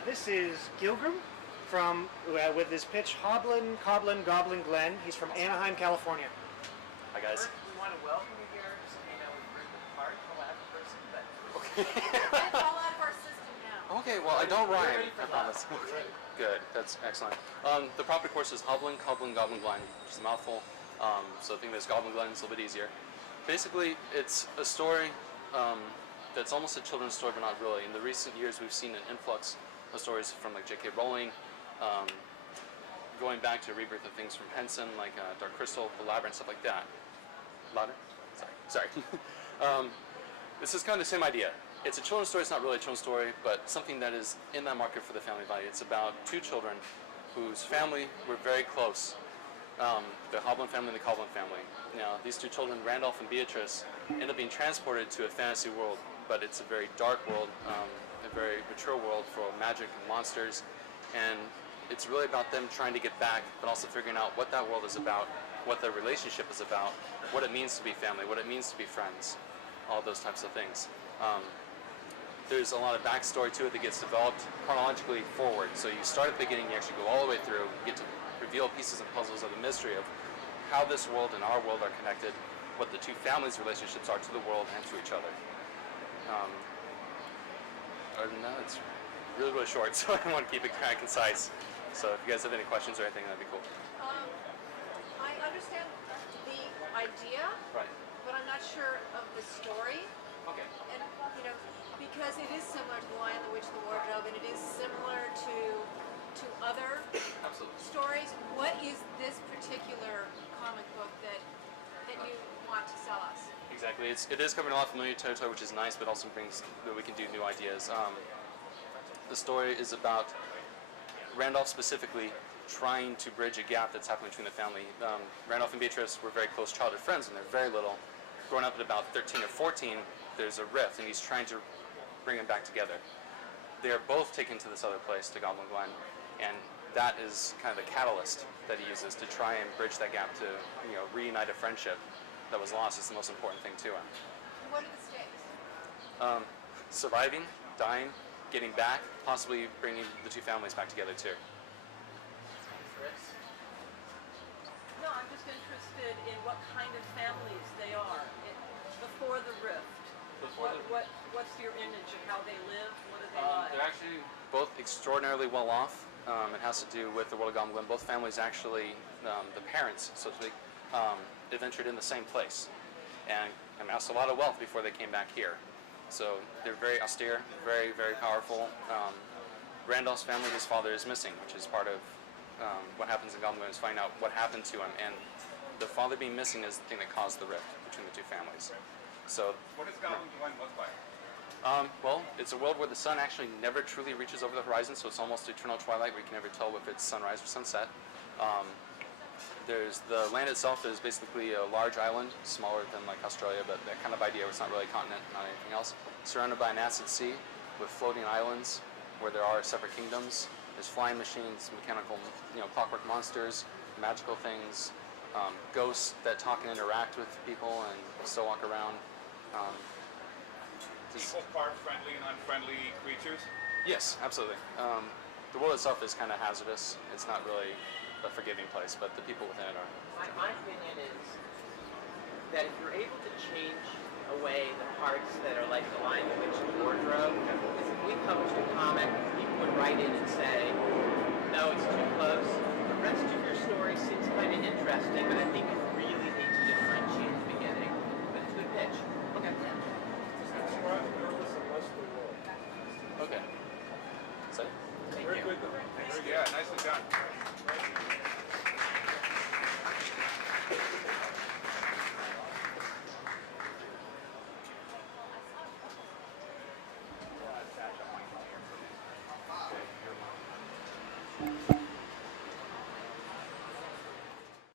This is Gilgrim from with his pitch Hoblin Koblin Goblin Glen. He's from Anaheim, California. Hi guys. First, we want to welcome you here. Just so you know, we've written the part collaborative person, but That's all out of our system now. Okay, well I don't rhyme. ready for I promise. that. Good, that's excellent. The proper course is Hoblin Koblin Goblin Glen, which is a mouthful. So I think this Goblin Glen is a little bit easier. Basically, it's a story that's almost a children's story, but not really. In the recent years, we've seen an influx of stories from like J.K. Rowling, going back to a rebirth of things from Henson, like Dark Crystal, The Labyrinth, stuff like that. Louder? Sorry. This is kind of the same idea. It's a children's story. It's not really a children's story, but something that is in that market for the family value. It's about two children whose family were very close. The Hoblin family and the Koblin family. Now, these two children, Randolph and Beatrice, end up being transported to a fantasy world, but it's a very dark world, a very mature world full of magic and monsters, and it's really about them trying to get back, but also figuring out what that world is about, what their relationship is about, what it means to be family, what it means to be friends, all those types of things. There's a lot of backstory to it that gets developed chronologically forward. So you start at the beginning, you actually go all the way through, you get to reveal pieces and puzzles of the mystery of how this world and our world are connected, what the two families' relationships are to the world and to each other. Other than that, it's really, really short, so I want to keep it kind of concise. So if you guys have any questions or anything, that'd be cool. I understand the idea, Right. but I'm not sure of the story. Okay. And, you know, because it is similar to The Lion, the Witch, and the Wardrobe, and it is similar to other Absolutely. stories, what is this particular comic book that you want to sell us? Exactly. It is covering a lot of familiar territory, which is nice, but also brings that we can do new ideas. The story is about Randolph specifically trying to bridge a gap that's happening between the family. Randolph and Beatrice were very close childhood friends when they're very little. Growing up at about 13 or 14, there's a rift, and he's trying to bring them back together. They are both taken to this other place, to Goblin Glen, and that is kind of the catalyst that he uses to try and bridge that gap to, reunite a friendship that was lost is the most important thing to him. What are the stakes? Surviving, dying, getting back, possibly bringing the two families back together too. Chris? No, I'm just interested in what kind of families they are before the rift. What's your image of how they live? What are they like? They're actually both extraordinarily well off. It has to do with the world of Goblin Glen. Both families actually, the parents, so to speak, adventured in the same place and amassed a lot of wealth before they came back here. So they're very austere, very, very powerful. Randolph's family, his father is missing, which is part of what happens in Goblin Glen, is finding out what happened to him. And the father being missing is the thing that caused the rift between the two families. So, what does Goblin Glen look like? Well, it's a world where the sun actually never truly reaches over the horizon, so it's almost eternal twilight where you can never tell if it's sunrise or sunset. The land itself is basically a large island, smaller than like Australia, but that kind of idea where it's not really a continent, not anything else. Surrounded by an acid sea with floating islands where there are separate kingdoms. There's flying machines, mechanical, clockwork monsters, magical things, ghosts that talk and interact with people and still walk around. Equal part friendly and unfriendly creatures? Yes, absolutely. The world itself is kind of hazardous. It's not really a forgiving place, but the people within it are. My opinion is that if you're able to change away the parts that are like The Lion, the Witch, and the Wardrobe, because if we published a comic, people would write in and say, no, it's too close. The rest of your story seems kind of interesting, but I think if